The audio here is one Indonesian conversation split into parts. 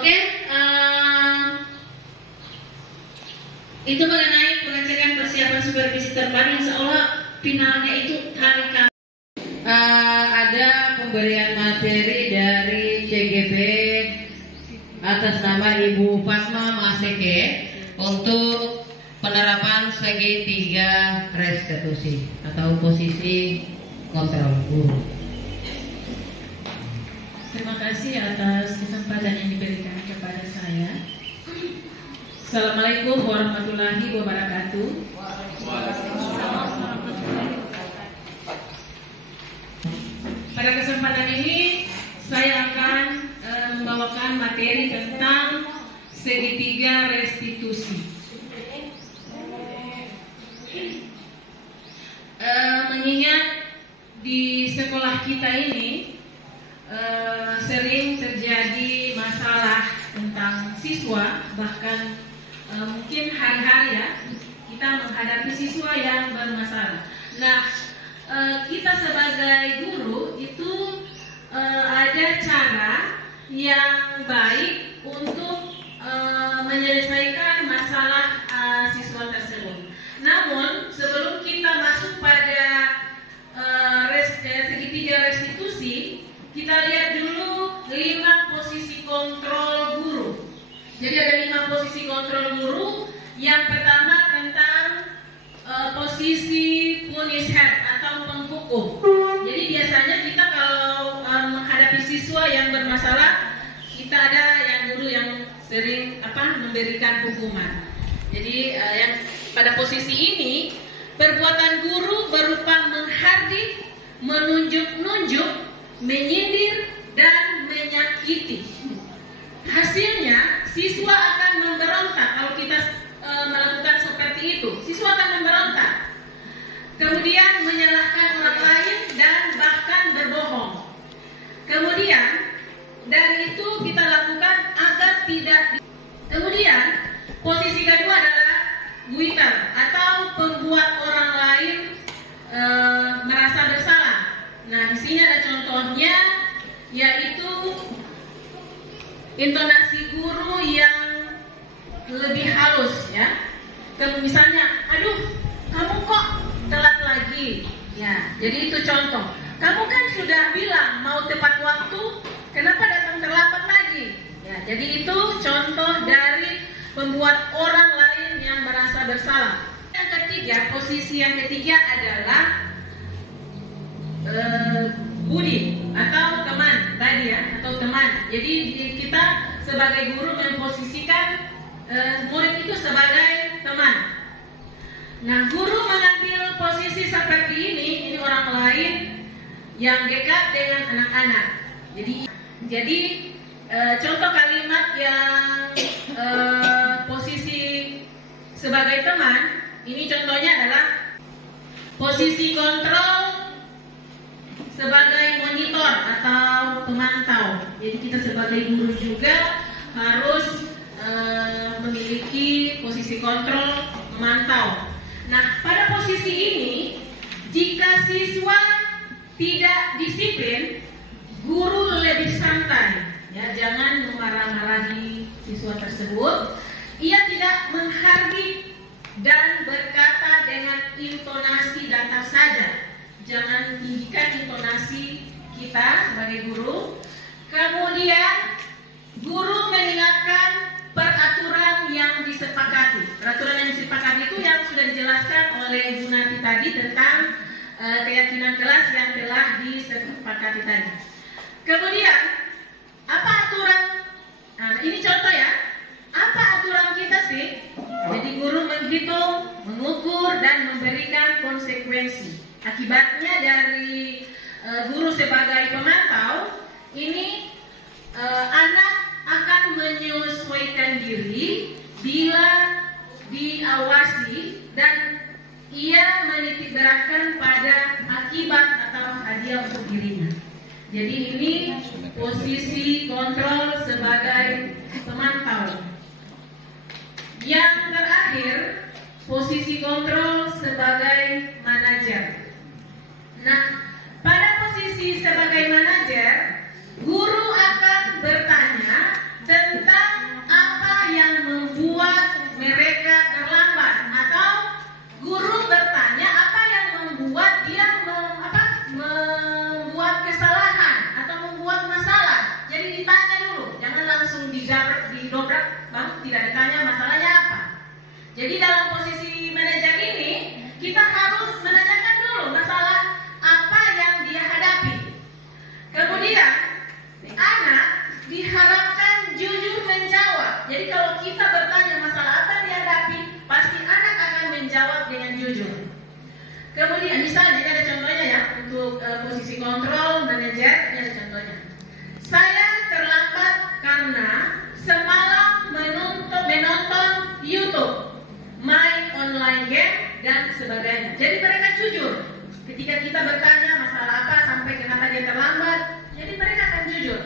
Oke, itu mengenai pengecekan persiapan supervisi terpadu. Insya Allah finalnya itu hari Kamis. Ada pemberian materi dari CGP atas nama Ibu Fatma Maseke untuk penerapan segitiga restitusi atau posisi kontrol guru. Terima kasih atas kesempatan yang diberikan kepada saya. Assalamualaikum warahmatullahi wabarakatuh. Pada kesempatan ini saya akan membawakan materi tentang segitiga restitusi. Mengingat di sekolah kita ini sering terjadi masalah tentang siswa, bahkan mungkin hari-hari ya kita menghadapi siswa yang bermasalah. Nah, kita sebagai guru itu ada cara yang baik untuk menyelesaikan masalah siswa tersebut. Namun sebelum kita masuk pada segitiga restitusi, kita lihat dulu 5 posisi kontrol guru. Jadi ada 5 posisi kontrol guru. Yang pertama tentang posisi punish head atau penghukum. Jadi biasanya kita kalau menghadapi siswa yang bermasalah, kita ada yang guru yang sering memberikan hukuman. Jadi yang pada posisi ini perbuatan guru berupa menghardik, menunjuk-nunjuk, menyindir dan menyakiti. Hasilnya siswa akan memberontak. Kalau kita melakukan seperti itu, siswa akan memberontak, kemudian menyalahkan orang lain dan bahkan berbohong. Kemudian dari itu kita lakukan agar tidak. Kemudian posisi kedua adalah guiter atau pembuat orang lain merasa bersalah. Nah, di sini ada contohnya, yaitu intonasi guru yang lebih halus ya. Misalnya, aduh, kamu kok telat lagi? Ya, jadi itu contoh. Kamu kan sudah bilang mau tepat waktu, kenapa datang terlambat lagi? Ya, jadi itu contoh dari membuat orang lain yang merasa bersalah. Yang ketiga, posisi yang ketiga adalah budi atau teman tadi ya, atau teman. Jadi kita sebagai guru memposisikan murid itu sebagai teman. Nah, guru mengambil posisi seperti ini orang lain yang dekat dengan anak-anak. Jadi contoh kalimat yang posisi sebagai teman, ini contohnya adalah posisi kontrol sebagai monitor atau pemantau. Jadi kita sebagai guru juga harus memiliki posisi kontrol, memantau. Nah, pada posisi ini, jika siswa tidak disiplin, guru lebih santai. Ya, jangan memarah-marahi siswa tersebut. Ia tidak menghardik dan berkata dengan intonasi datar saja. Jangan tinggikan intonasi kita sebagai guru. Kemudian guru mengingatkan peraturan yang disepakati. Peraturan yang disepakati itu yang sudah dijelaskan oleh Ibu Nati tadi tentang keyakinan kelas yang telah disepakati tadi. Kemudian apa aturan? Nah, ini contoh ya. Apa aturan kita sih? Jadi guru menghitung, mengukur dan memberikan konsekuensi. Akibatnya dari guru sebagai pemantau ini anak akan menyesuaikan diri bila diawasi dan ia menitik beratkan pada akibat atau hadiah untuk dirinya. Jadi ini posisi kontrol sebagai pemantau. Yang terakhir, posisi kontrol sebagai manajer. Nah, pada posisi sebagai manajer, guru akan bertanya tentang Jadi dalam posisi manajer ini kita harus menanyakan dulu masalah apa yang dia hadapi. Kemudian anak diharapkan jujur menjawab. Jadi kalau kita bertanya masalah apa yang dihadapi, pasti anak akan menjawab dengan jujur. Kemudian misalnya ada contohnya ya untuk posisi kontrol manajer, ini ada contohnya. Saya terlambat karena semalam menonton YouTube, main online game dan sebagainya. Jadi mereka jujur. Ketika kita bertanya masalah apa sampai kenapa dia terlambat, jadi mereka akan jujur.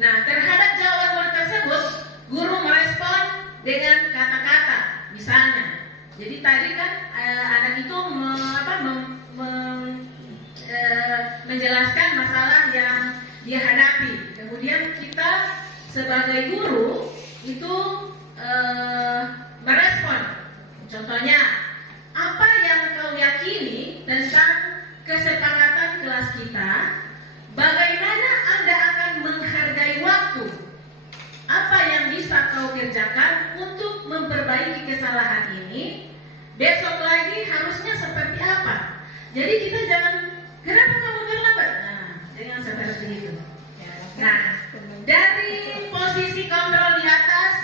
Nah, terhadap jawaban tersebut, guru merespon dengan kata-kata, misalnya. Jadi tadi kan anak itu menjelaskan masalah yang dia hadapi. Kemudian kita sebagai guru itu merespon. Contohnya, apa yang kau yakini tentang kesepakatan kelas kita? Bagaimana Anda akan menghargai waktu? Apa yang bisa kau kerjakan untuk memperbaiki kesalahan ini? Besok lagi harusnya seperti apa? Jadi kita jangan, kenapa kamu terlambat? Nah, dengan seperti itu. Nah, dari posisi kontrol di atas,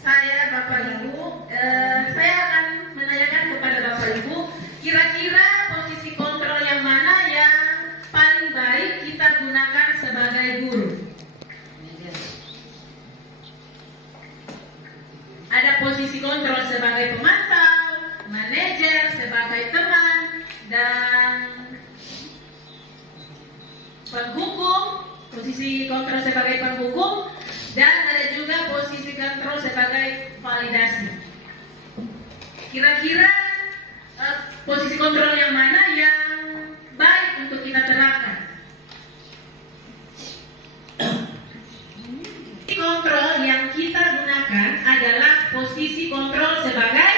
saya Bapak Ibu, saya akan menanyakan kepada Bapak Ibu, kira-kira posisi kontrol yang mana yang paling baik kita gunakan sebagai guru? Ada posisi kontrol sebagai pemantau, manajer sebagai teman, dan penghukum, posisi kontrol sebagai penghukum, dan ada juga posisi kontrol sebagai validasi. Kira-kira posisi kontrol yang mana yang baik untuk kita terapkan? Kontrol yang kita gunakan adalah posisi kontrol sebagai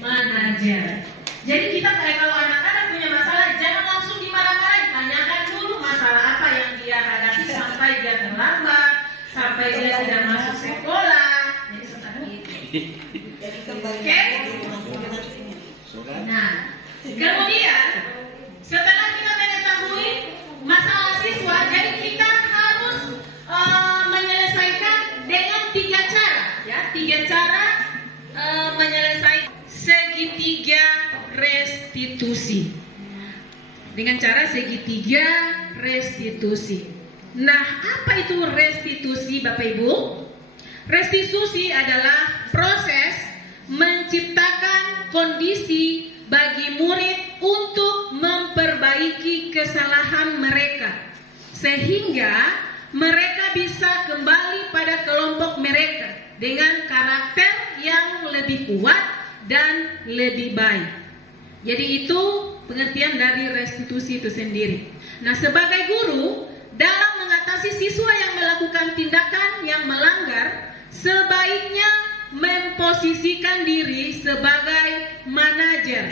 manajer. Jadi kita kalau anak-anak punya masalah, jangan langsung dimarah-marahin, tanyakan dulu masalah apa yang dia hadapi sampai dia terlambat, sampai dia tidak masuk sekolah. Jadi seperti itu. Oke? Nah, kemudian setelah kita mengetahui masalah siswa, jadi kita harus menyelesaikan dengan 3 cara, ya, 3 cara menyelesaikan segitiga restitusi. Dengan cara segitiga restitusi. Nah, apa itu restitusi, Bapak Ibu? Restitusi adalah proses menciptakan kondisi bagi murid untuk memperbaiki kesalahan mereka, sehingga mereka bisa kembali pada kelompok mereka dengan karakter yang lebih kuat dan lebih baik. Jadi itu pengertian dari restitusi itu sendiri. Nah, sebagai guru, dalam mengatasi siswa yang melakukan tindakan yang melanggar, sebaiknya memposisikan diri sebagai manajer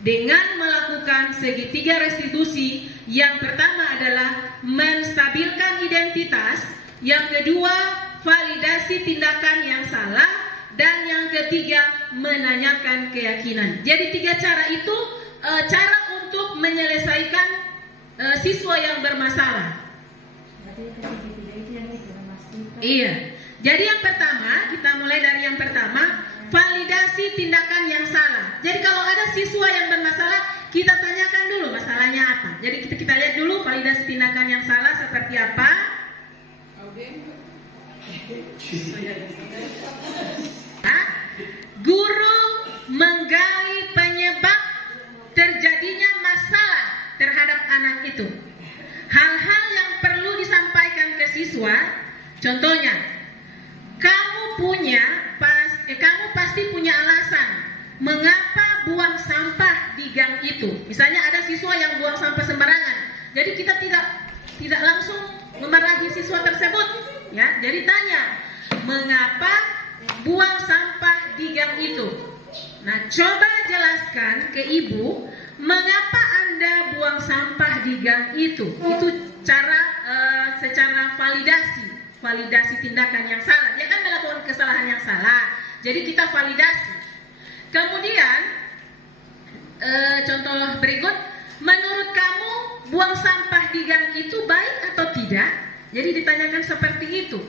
dengan melakukan segitiga restitusi. Yang pertama adalah menstabilkan identitas, yang kedua validasi tindakan yang salah, dan yang ketiga menanyakan keyakinan. Jadi 3 cara itu cara untuk menyelesaikan siswa yang bermasalah. Iya. Jadi yang pertama, kita mulai dari yang pertama, validasi tindakan yang salah. Jadi kalau ada siswa yang bermasalah, kita tanyakan dulu masalahnya apa. Jadi kita lihat dulu validasi tindakan yang salah seperti apa. Guru menggali penyebab terjadinya masalah terhadap anak itu. Hal-hal yang perlu disampaikan ke siswa, contohnya, kamu pasti punya alasan mengapa buang sampah di gang itu. Misalnya ada siswa yang buang sampah sembarangan. Jadi kita tidak langsung memarahi siswa tersebut, ya. Jadi tanya, mengapa buang sampah di gang itu? Nah, coba jelaskan ke ibu, mengapa Anda buang sampah di gang itu? Itu cara secara validasi tindakan yang salah. Dia kan melakukan kesalahan yang salah. Jadi kita validasi. Kemudian contoh berikut, menurut kamu buang sampah di gang itu baik atau tidak? Jadi ditanyakan seperti itu.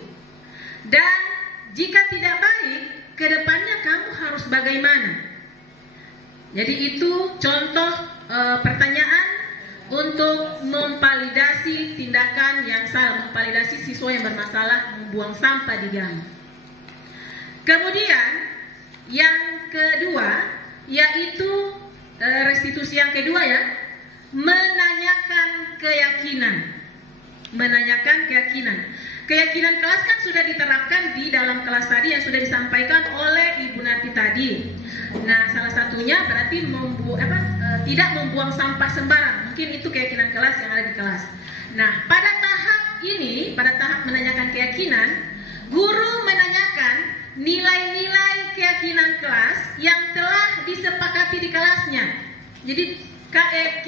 Dan jika tidak baik, kedepannya kamu harus bagaimana? Jadi itu contoh pertanyaan untuk memvalidasi tindakan yang salah, memvalidasi siswa yang bermasalah membuang sampah di gang. Kemudian yang kedua, yaitu restitusi yang kedua ya, menanyakan keyakinan. Menanyakan keyakinan. Keyakinan kelas kan sudah diterapkan di dalam kelas tadi yang sudah disampaikan oleh Ibu Narti tadi. Nah, salah satunya berarti tidak membuang sampah sembarang. Mungkin itu keyakinan kelas yang ada di kelas. Nah, pada tahap ini, pada tahap menanyakan keyakinan, guru menanyakan nilai-nilai keyakinan kelas yang telah disepakati di kelasnya. Jadi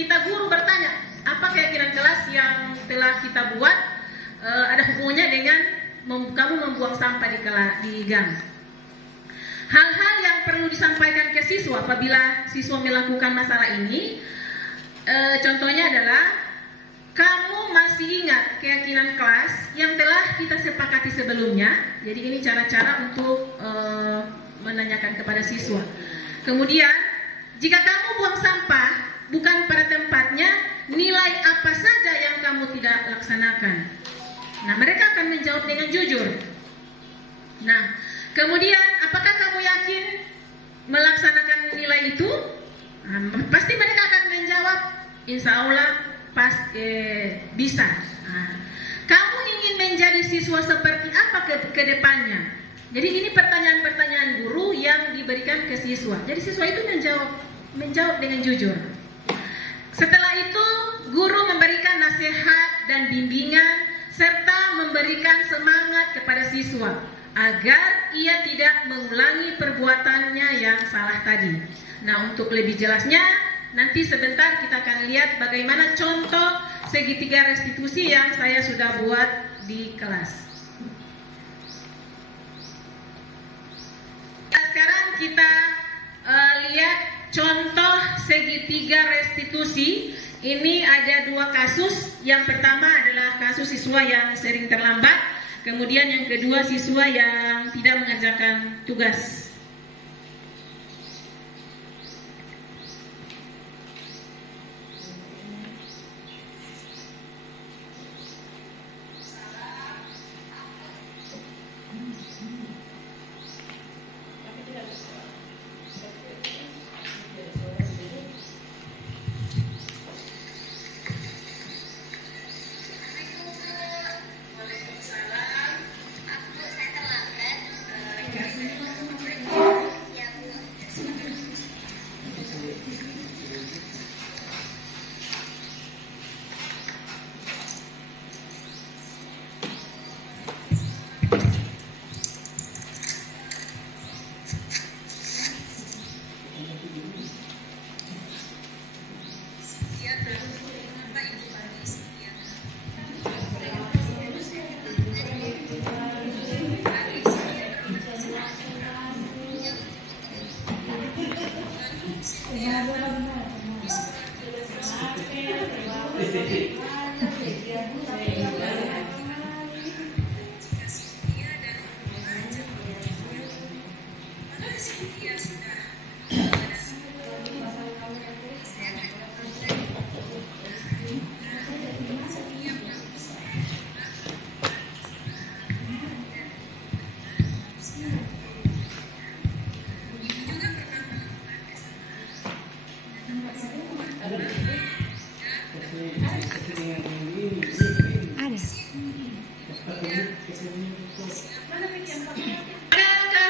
kita guru bertanya, apa keyakinan kelas yang telah kita buat ada hubungannya dengan kamu membuang sampah di gang. Hal-hal yang perlu disampaikan ke siswa apabila siswa melakukan masalah ini, contohnya adalah kamu masih ingat keyakinan kelas yang telah kita sepakati sebelumnya. Jadi ini cara-cara untuk menanyakan kepada siswa. Kemudian, jika kamu buang sampah bukan pada tempatnya, nilai apa saja yang kamu tidak laksanakan? Nah, mereka akan menjawab dengan jujur. Nah, kemudian apakah kamu yakin melaksanakan nilai itu? Nah, pasti mereka akan menjawab, insya Allah bisa. Nah, kamu ingin menjadi siswa seperti apa ke depannya? Jadi ini pertanyaan-pertanyaan guru yang diberikan ke siswa. Jadi siswa itu menjawab dengan jujur. Setelah itu, guru memberikan nasihat dan bimbingan serta memberikan semangat kepada siswa agar ia tidak mengulangi perbuatannya yang salah tadi. Nah, untuk lebih jelasnya, nanti sebentar kita akan lihat bagaimana contoh segitiga restitusi yang saya sudah buat di kelas. Sekarang kita lihat contoh segitiga restitusi. Ini ada dua kasus. Yang pertama adalah kasus siswa yang sering terlambat. Kemudian yang kedua siswa yang tidak mengerjakan tugas.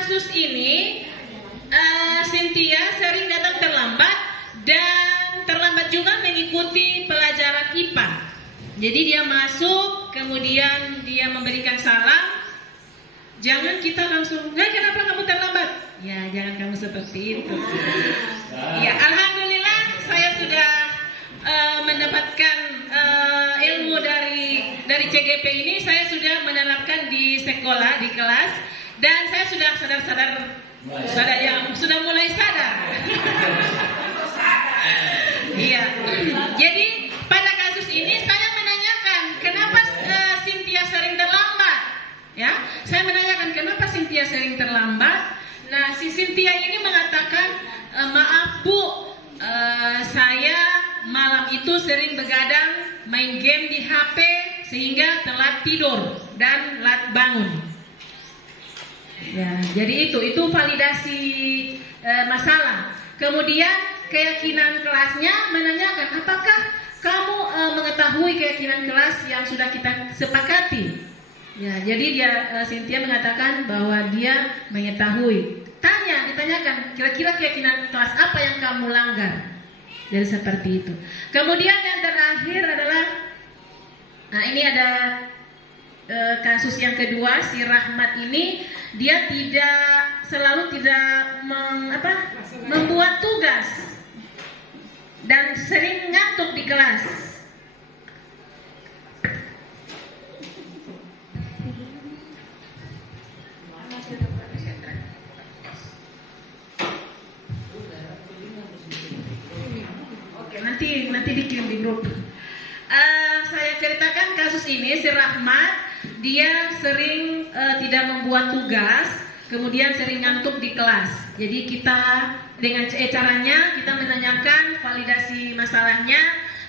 Kasus ini Cynthia sering datang terlambat dan terlambat juga mengikuti pelajaran IPA. Jadi dia masuk, kemudian dia memberikan salam. Jangan kita langsung, kenapa kamu terlambat? Ya, jangan kamu seperti itu. Ya, alhamdulillah saya sudah mendapatkan ilmu dari CGP ini. Saya sudah menerapkan di sekolah, di kelas, dan saya sudah sadar-sadar Sudah mulai sadar. Iya. Jadi pada kasus ini saya menanyakan kenapa Cynthia sering terlambat. Ya, saya menanyakan kenapa Cynthia sering terlambat. Nah, si Cynthia ini mengatakan, maaf Bu, saya malam itu sering begadang main game di HP sehingga telat tidur dan telat bangun. Ya, jadi itu validasi masalah. Kemudian keyakinan kelasnya menanyakan apakah kamu mengetahui keyakinan kelas yang sudah kita sepakati. Ya, jadi dia Cynthia mengatakan bahwa dia mengetahui. Ditanyakan kira-kira keyakinan kelas apa yang kamu langgar. Jadi seperti itu. Kemudian yang terakhir adalah, nah ini ada kasus yang kedua, si Rahmat ini dia selalu tidak membuat tugas dan sering ngantuk di kelas. Oke, nanti dikirim di grup. Saya ceritakan kasus ini, si Rahmat dia sering tidak membuat tugas, kemudian sering ngantuk di kelas. Jadi kita dengan caranya kita menanyakan validasi masalahnya,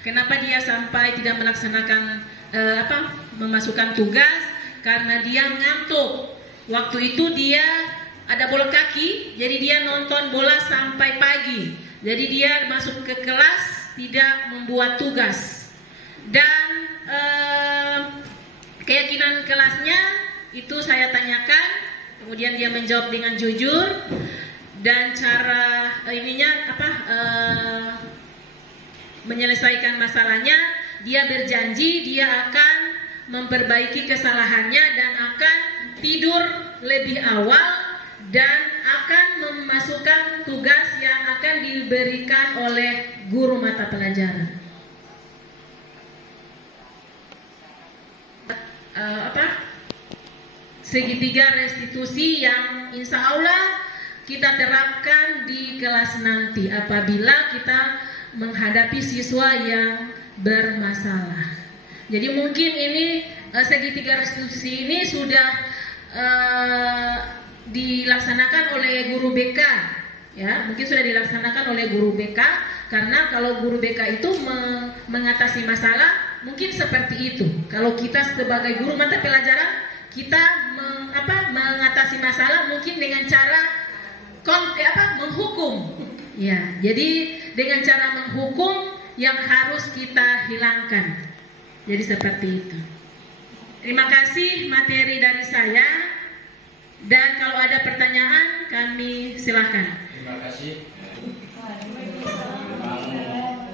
kenapa dia sampai tidak melaksanakan memasukkan tugas, karena dia ngantuk. Waktu itu dia ada bola kaki, jadi dia nonton bola sampai pagi. Jadi dia masuk ke kelas tidak membuat tugas. Dan keyakinan kelasnya itu saya tanyakan, kemudian dia menjawab dengan jujur, dan cara menyelesaikan masalahnya, dia berjanji dia akan memperbaiki kesalahannya dan akan tidur lebih awal dan akan memasukkan tugas yang akan diberikan oleh guru mata pelajaran. Segitiga restitusi yang insya Allah kita terapkan di kelas nanti apabila kita menghadapi siswa yang bermasalah. Jadi mungkin ini segitiga restitusi ini sudah dilaksanakan oleh guru BK, ya mungkin sudah dilaksanakan oleh guru BK, karena kalau guru BK itu mengatasi masalah mungkin seperti itu. Kalau kita sebagai guru mata pelajaran kita mengatasi masalah mungkin dengan cara menghukum. Ya, jadi dengan cara menghukum yang harus kita hilangkan. Jadi seperti itu. Terima kasih materi dari saya. Dan kalau ada pertanyaan kami silakan. Terima kasih. Memang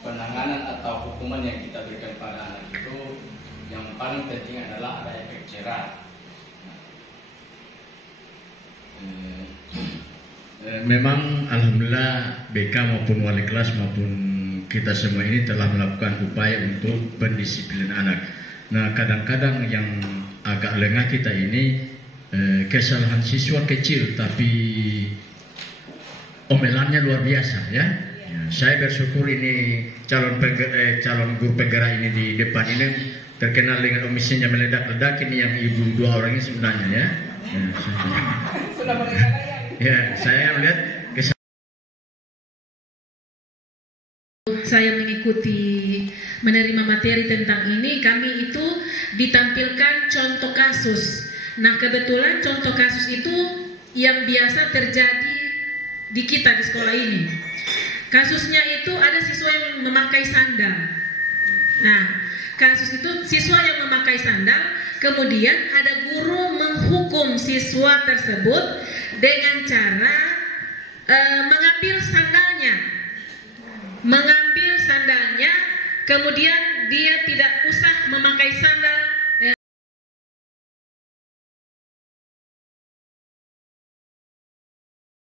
penanganan atau hukuman yang kita berikan pada anak itu yang paling penting adalah ada efek jerah. Memang alhamdulillah BK maupun wali kelas maupun kita semua ini telah melakukan upaya untuk pendisiplinan anak. Nah, kadang-kadang yang agak lengah kita ini kesalahan siswa kecil tapi omelannya luar biasa ya. Saya bersyukur ini calon guru penggerak ini di depan ini terkenal dengan omisinya meledak-ledak, ini yang ibu dua orang ini sebenarnya ya. Saya melihat saya mengikuti menerima materi tentang ini, kami itu ditampilkan contoh kasus. Nah, kebetulan contoh kasus itu yang biasa terjadi di kita di sekolah ini. Kasusnya itu ada siswa yang memakai sandal. Nah, kasus itu siswa yang memakai sandal, kemudian ada guru menghukum siswa tersebut dengan cara mengambil sandalnya, kemudian dia tidak usah memakai sandal